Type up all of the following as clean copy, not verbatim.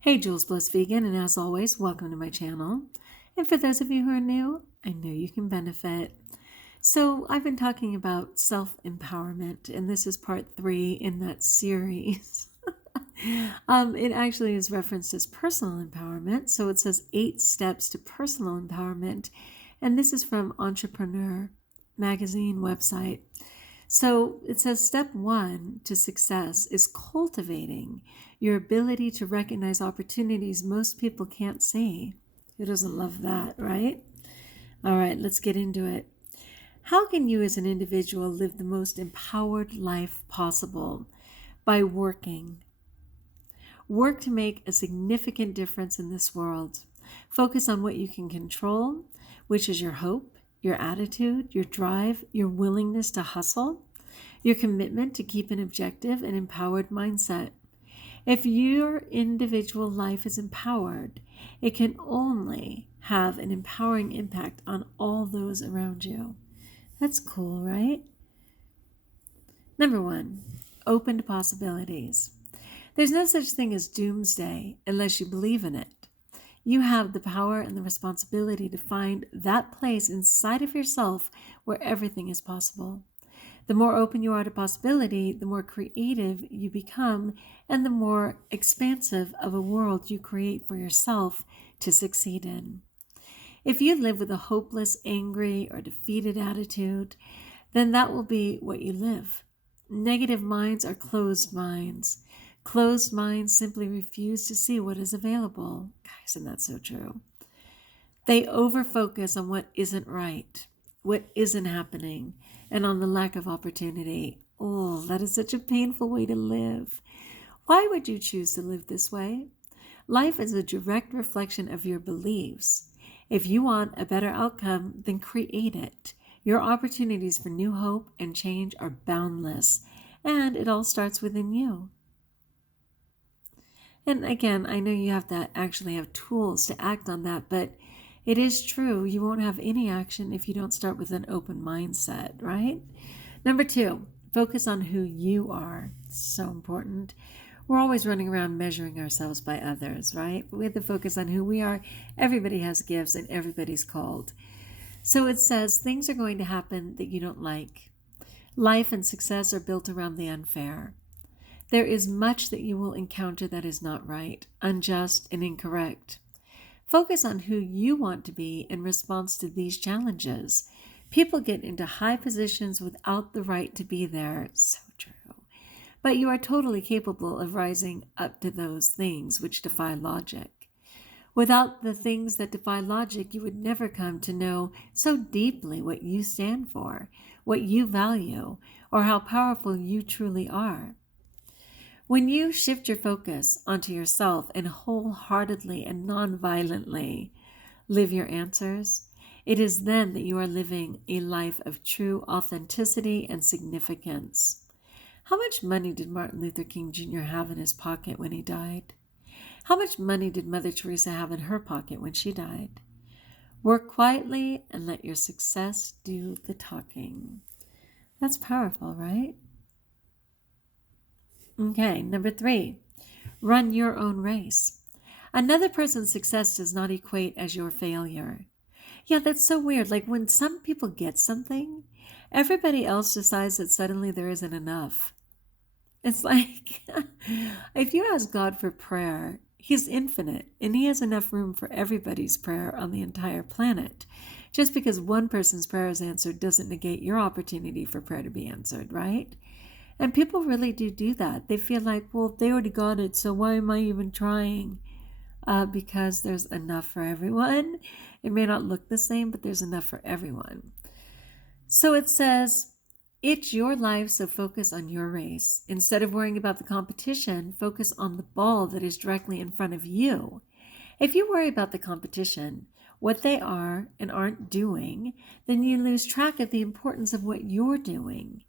Hey, Jules Blessed Vegan, and as always, welcome to my channel. And for those of you who are new, I know you can benefit. So, I've been talking about self-empowerment, and this is part 3 in that series. It actually is referenced as personal empowerment. So, it says 8 steps to personal empowerment, and this is from Entrepreneur Magazine website. So it says step 1 to success is cultivating your ability to recognize opportunities most people can't see. Who doesn't love that, right? All right, let's get into it. How can you as an individual live the most empowered life possible? By working. Work to make a significant difference in this world. Focus on what you can control, which is your hope, your attitude, your drive, your willingness to hustle, your commitment to keep an objective and empowered mindset. If your individual life is empowered, it can only have an empowering impact on all those around you. That's cool, right? Number 1, open to possibilities. There's no such thing as doomsday unless you believe in it. You have the power and the responsibility to find that place inside of yourself where everything is possible. The more open you are to possibility, the more creative you become, and the more expansive of a world you create for yourself to succeed in. If you live with a hopeless, angry, or defeated attitude, then that will be what you live. Negative minds are closed minds. Closed minds simply refuse to see what is available. Guys, isn't that so true? They overfocus on what isn't right, what isn't happening, and on the lack of opportunity. Oh, that is such a painful way to live. Why would you choose to live this way? Life is a direct reflection of your beliefs. If you want a better outcome, then create it. Your opportunities for new hope and change are boundless, and it all starts within you. And again, I know you have to actually have tools to act on that, but it is true, you won't have any action if you don't start with an open mindset, right? Number 2, focus on who you are. So important. We're always running around measuring ourselves by others, right? But we have to focus on who we are. Everybody has gifts and everybody's called. So it says things are going to happen that you don't like. Life and success are built around the unfair. There is much that you will encounter that is not right, unjust, and incorrect. Focus on who you want to be in response to these challenges. People get into high positions without the right to be there. So true. But you are totally capable of rising up to those things which defy logic. Without the things that defy logic, you would never come to know so deeply what you stand for, what you value, or how powerful you truly are. When you shift your focus onto yourself and wholeheartedly and non-violently live your answers, it is then that you are living a life of true authenticity and significance. How much money did Martin Luther King Jr. have in his pocket when he died? How much money did Mother Teresa have in her pocket when she died? Work quietly and let your success do the talking. That's powerful, right? Okay, number 3, run your own race. Another person's success does not equate as your failure. Yeah, that's so weird. Like when some people get something, everybody else decides that suddenly there isn't enough. It's like if you ask God for prayer, He's infinite and He has enough room for everybody's prayer on the entire planet. Just because one person's prayer is answered doesn't negate your opportunity for prayer to be answered, right? And people really do that. They feel like, well, they already got it, so why am I even trying? Because there's enough for everyone. It may not look the same, but there's enough for everyone. So it says, it's your life, so focus on your race. Instead of worrying about the competition, focus on the ball that is directly in front of you. If you worry about the competition, what they are and aren't doing, then you lose track of the importance of what you're doing.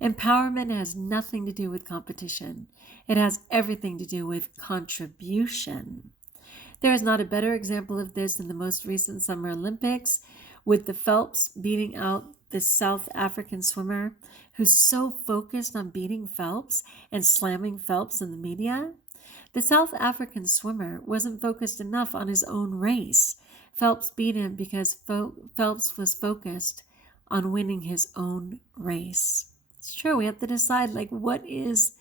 Empowerment has nothing to do with competition. It has everything to do with contribution. There is not a better example of this than the most recent Summer Olympics, with the Phelps beating out this South African swimmer who's so focused on beating Phelps and slamming Phelps in the media. The South African swimmer wasn't focused enough on his own race. Phelps beat him because Phelps was focused on winning his own race. It's true. We have to decide, like, what is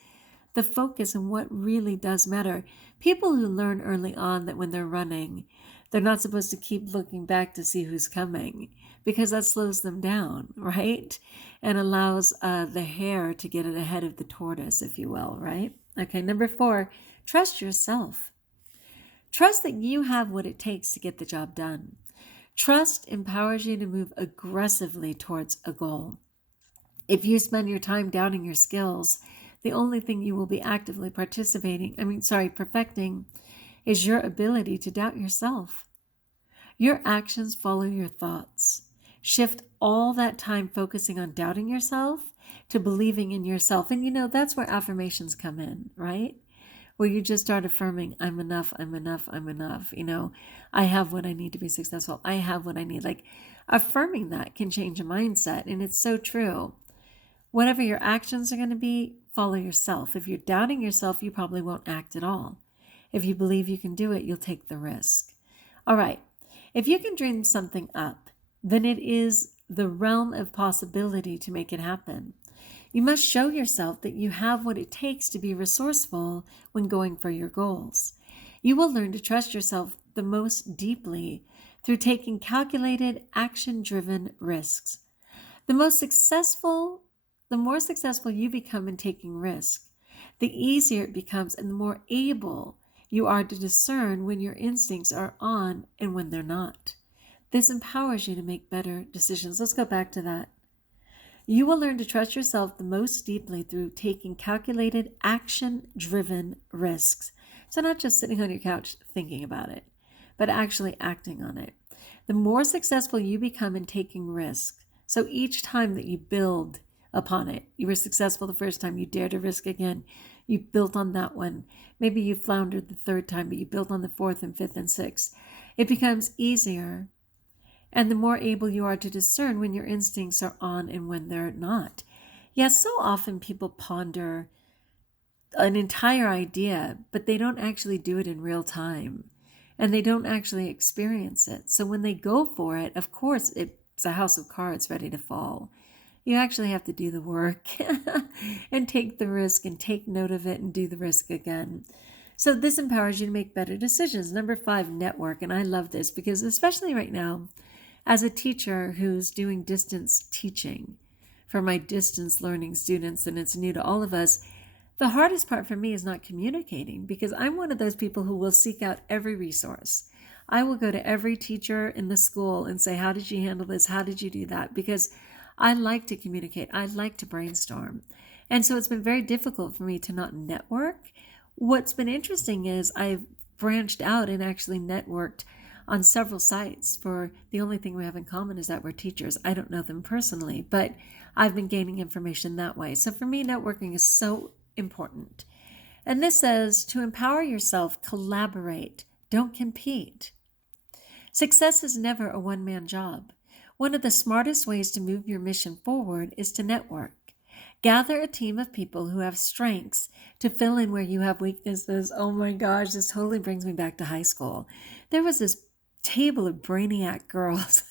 the focus and what really does matter. People who learn early on that when they're running, they're not supposed to keep looking back to see who's coming, because that slows them down, right? And allows the hare to get it ahead of the tortoise, if you will, right? Okay, number 4, trust yourself. Trust that you have what it takes to get the job done. Trust empowers you to move aggressively towards a goal. If you spend your time doubting your skills, the only thing you will be actively perfecting is your ability to doubt yourself. Your actions follow your thoughts. Shift all that time focusing on doubting yourself to believing in yourself. And that's where affirmations come in, right? Where you just start affirming, I'm enough, I'm enough, I'm enough. I have what I need to be successful. I have what I need. Like, affirming that can change a mindset. And it's so true. Whatever your actions are going to be, follow yourself. If you're doubting yourself, you probably won't act at all. If you believe you can do it, you'll take the risk. All right. If you can dream something up, then it is the realm of possibility to make it happen. You must show yourself that you have what it takes to be resourceful when going for your goals. You will learn to trust yourself the most deeply through taking calculated, action-driven risks. The more successful you become in taking risks, the easier it becomes and the more able you are to discern when your instincts are on and when they're not. This empowers you to make better decisions. Let's go back to that. You will learn to trust yourself the most deeply through taking calculated, action-driven risks. So not just sitting on your couch thinking about it, but actually acting on it. The more successful you become in taking risks, so each time that you build upon it, you were successful the first time, you dare to risk again, you built on that one. Maybe you floundered the third time, but you built on the fourth and fifth and sixth. It becomes easier, and the more able you are to discern when your instincts are on and when they're not. Yes, so often people ponder an entire idea, but they don't actually do it in real time, and they don't actually experience it. So when they go for it, of course, it's a house of cards ready to fall. You actually have to do the work and take the risk and take note of it and do the risk again. So this empowers you to make better decisions. Number 5, network. And I love this because especially right now, as a teacher who's doing distance teaching for my distance learning students, and it's new to all of us, the hardest part for me is not communicating, because I'm one of those people who will seek out every resource. I will go to every teacher in the school and say, how did you handle this? How did you do that? Because I like to communicate. I like to brainstorm. And so it's been very difficult for me to not network. What's been interesting is I've branched out and actually networked on several sites. For the only thing we have in common is that we're teachers. I don't know them personally, but I've been gaining information that way. So for me, networking is so important. And this says to empower yourself, collaborate, don't compete. Success is never a one-man job. One of the smartest ways to move your mission forward is to network. Gather a team of people who have strengths to fill in where you have weaknesses. Oh my gosh, this totally brings me back to high school. There was this table of brainiac girls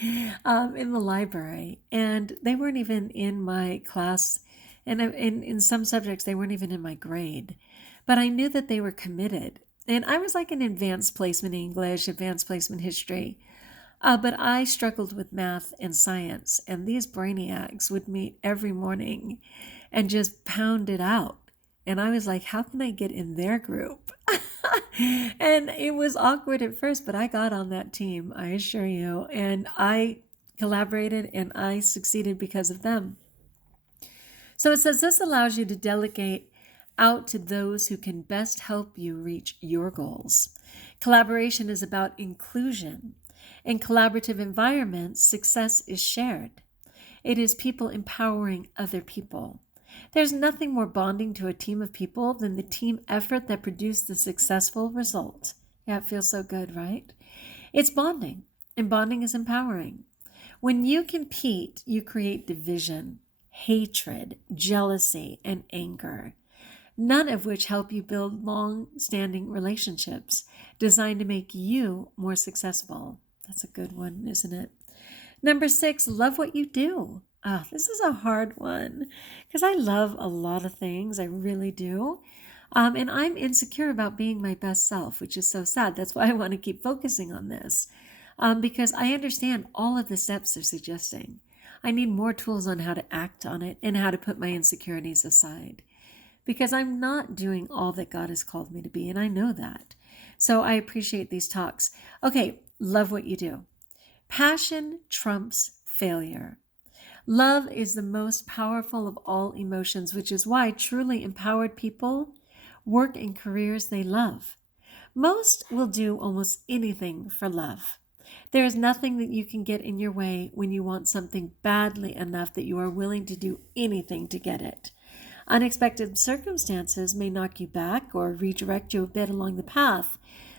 in the library, and they weren't even in my class. And in some subjects, they weren't even in my grade. But I knew that they were committed. And I was like an advanced placement English, advanced placement history. But I struggled with math and science, and these brainiacs would meet every morning and just pound it out. And I was like, how can I get in their group? And it was awkward at first, but I got on that team, I assure you. And I collaborated and I succeeded because of them. So it says this allows you to delegate out to those who can best help you reach your goals. Collaboration is about inclusion. In collaborative environments, success is shared. It is people empowering other people. There's nothing more bonding to a team of people than the team effort that produced the successful result. Yeah, it feels so good, right? It's bonding, and bonding is empowering. When you compete, you create division, hatred, jealousy, and anger. none of which help you build long-standing relationships designed to make you more successful. That's a good one, isn't it? Number 6, love what you do. This is a hard one because I love a lot of things. I really do. And I'm insecure about being my best self, which is so sad. That's why I want to keep focusing on this, because I understand all of the steps they're suggesting. I need more tools on how to act on it and how to put my insecurities aside, because I'm not doing all that God has called me to be, and I know that. So I appreciate these talks. Okay, love what you do. Passion trumps failure. Love is the most powerful of all emotions, which is why truly empowered people work in careers they love. Most will do almost anything for love. There is nothing that you can get in your way when you want something badly enough that you are willing to do anything to get it. Unexpected circumstances may knock you back or redirect you a bit along the path,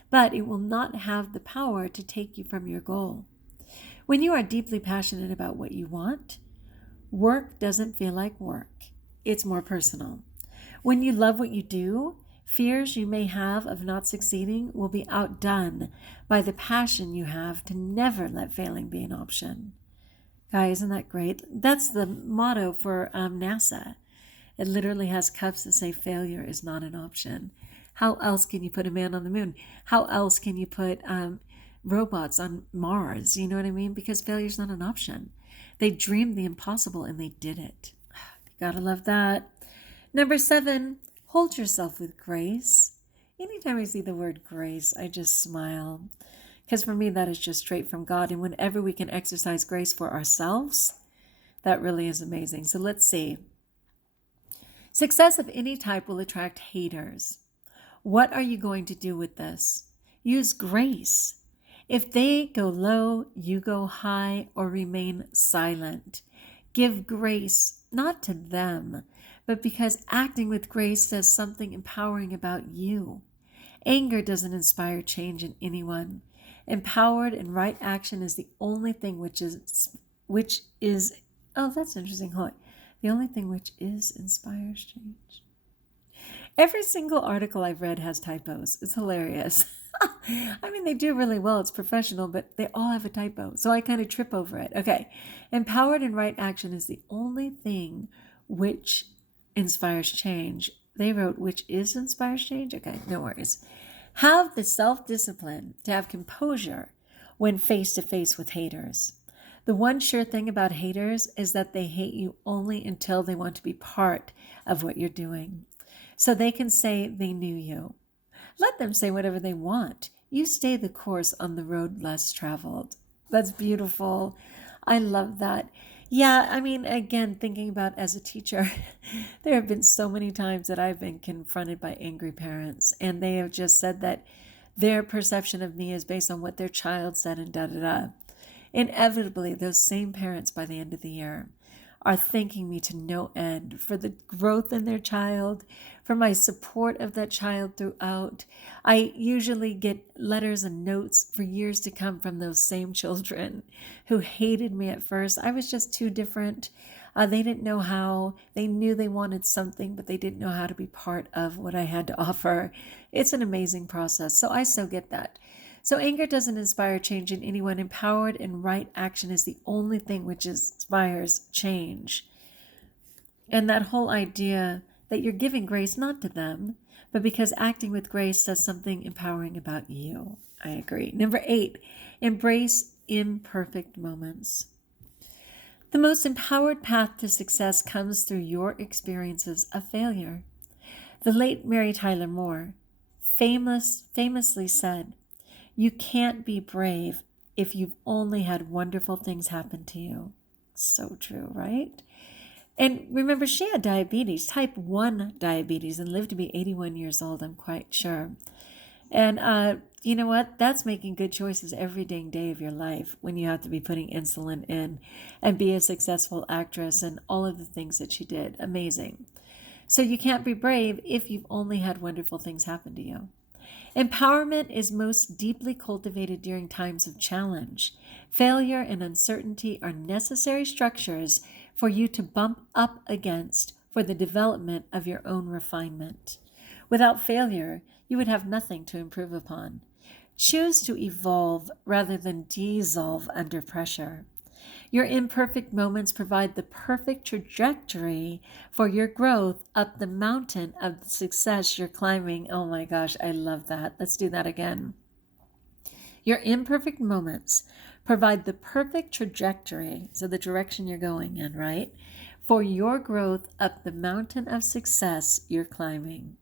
but it will not have the power to take you from your goal. When you are deeply passionate about what you want, work doesn't feel like work. It's more personal. When you love what you do, fears you may have of not succeeding will be outdone by the passion you have to never let failing be an option. Guy, isn't that great? That's the motto for NASA. It literally has cups that say failure is not an option. How else can you put a man on the moon? How else can you put robots on Mars? You know what I mean? Because failure is not an option. They dreamed the impossible and they did it. You gotta love that. Number 7, hold yourself with grace. Anytime I see the word grace, I just smile. Because for me, that is just straight from God. And whenever we can exercise grace for ourselves, that really is amazing. So let's see. Success of any type will attract haters. What are you going to do with this? Use grace. If they go low, you go high or remain silent. Give grace, not to them, but because acting with grace says something empowering about you. Anger doesn't inspire change in anyone. Empowered and right action is the only thing which is oh, that's interesting. Hold on. The only thing which inspires change. Every single article I've read has typos. It's hilarious. I mean, they do really well. It's professional, but they all have a typo. So I kind of trip over it. Okay. Empowered and right action is the only thing which inspires change. They wrote, which inspires change? Okay, no worries. Have the self-discipline to have composure when face to face with haters. The one sure thing about haters is that they hate you only until they want to be part of what you're doing. So they can say they knew you. Let them say whatever they want. You stay the course on the road less traveled. That's beautiful. I love that. Yeah, I mean, again, thinking about as a teacher, there have been so many times that I've been confronted by angry parents, and they have just said that their perception of me is based on what their child said and da-da-da. Inevitably, those same parents by the end of the year are thanking me to no end for the growth in their child, for my support of that child throughout. I usually get letters and notes for years to come from those same children who hated me at first. I was just too different. They didn't know how. They knew they wanted something, but they didn't know how to be part of what I had to offer. It's an amazing process. So I so get that. So anger doesn't inspire change in anyone. Empowered and right action is the only thing which inspires change. And that whole idea that you're giving grace not to them, but because acting with grace says something empowering about you. I agree. Number 8, embrace imperfect moments. The most empowered path to success comes through your experiences of failure. The late Mary Tyler Moore famously said, "You can't be brave if you've only had wonderful things happen to you." So true, right? And remember, she had diabetes, type 1 diabetes, and lived to be 81 years old, I'm quite sure. And you know what? That's making good choices every dang day of your life when you have to be putting insulin in and be a successful actress and all of the things that she did. Amazing. So you can't be brave if you've only had wonderful things happen to you. Empowerment is most deeply cultivated during times of challenge. Failure and uncertainty are necessary structures for you to bump up against for the development of your own refinement. Without failure, you would have nothing to improve upon. Choose to evolve rather than dissolve under pressure. Your imperfect moments provide the perfect trajectory for your growth up the mountain of success you're climbing. Oh my gosh, I love that. Let's do that again. Your imperfect moments provide the perfect trajectory, so the direction you're going in, right, for your growth up the mountain of success you're climbing.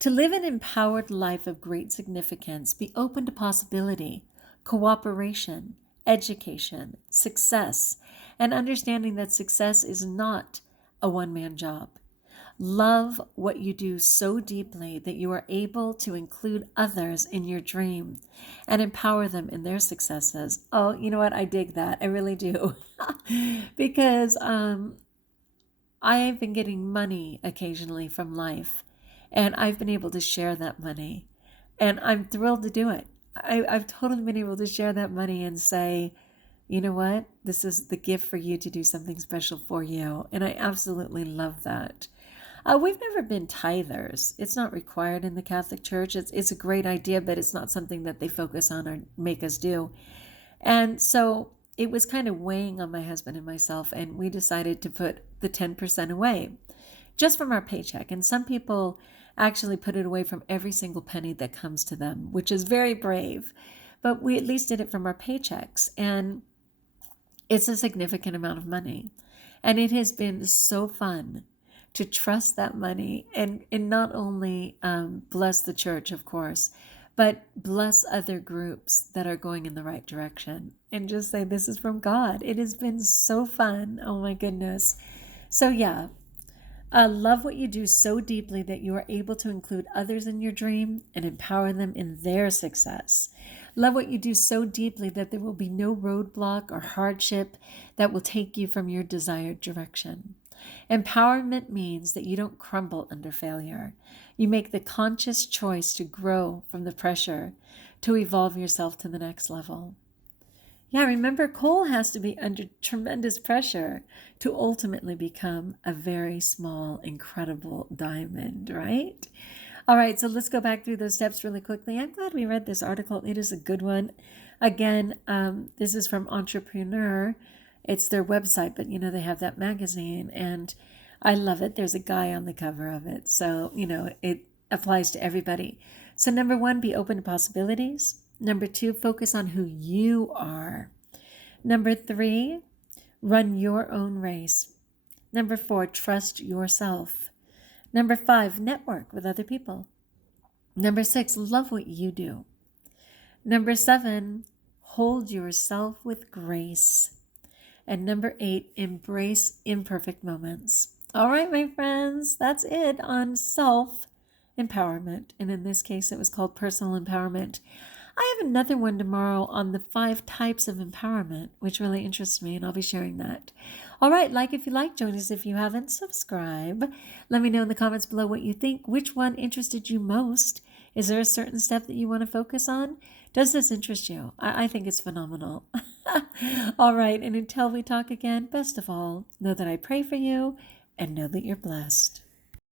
To live an empowered life of great significance, be open to possibility, cooperation, education, success, and understanding that success is not a one-man job. Love what you do so deeply that you are able to include others in your dream and empower them in their successes. Oh, you know what? I dig that. I really do. Because I've been getting money occasionally from life, and I've been able to share that money, and I'm thrilled to do it. I've totally been able to share that money and say, you know what? This is the gift for you to do something special for you. And I absolutely love that. We've never been tithers. It's not required in the Catholic Church. It's a great idea, but it's not something that they focus on or make us do. And so it was kind of weighing on my husband and myself, and we decided to put the 10% away just from our paycheck. And some people actually put it away from every single penny that comes to them, which is very brave. But we at least did it from our paychecks. And it's a significant amount of money. And it has been so fun to trust that money and not only bless the church, of course, but bless other groups that are going in the right direction and just say, this is from God. It has been so fun. Oh my goodness. So yeah, love what you do so deeply that you are able to include others in your dream and empower them in their success. Love what you do so deeply that there will be no roadblock or hardship that will take you from your desired direction. Empowerment means that you don't crumble under failure. You make the conscious choice to grow from the pressure, to evolve yourself to the next level. Yeah, remember, coal has to be under tremendous pressure to ultimately become a very small, incredible diamond, right? All right, so let's go back through those steps really quickly. I'm glad we read this article. It is a good one. Again, this is from Entrepreneur. It's their website, but, they have that magazine, and I love it. There's a guy on the cover of it, so, it applies to everybody. So number 1, be open to possibilities. Number 2, focus on who you are. Number 3, run your own race. Number 4, trust yourself. Number 5, network with other people. Number 6, love what you do. Number 7, hold yourself with grace. And number 8, embrace imperfect moments. All right, my friends, that's it on self-empowerment. And in this case, it was called personal empowerment. I have another one tomorrow on the 5 types of empowerment, which really interests me, and I'll be sharing that. All right, like if you like, join us if you haven't, subscribe. Let me know in the comments below what you think. Which one interested you most? Is there a certain step that you want to focus on? Does this interest you? I think it's phenomenal. All right, and until we talk again, best of all, know that I pray for you and know that you're blessed.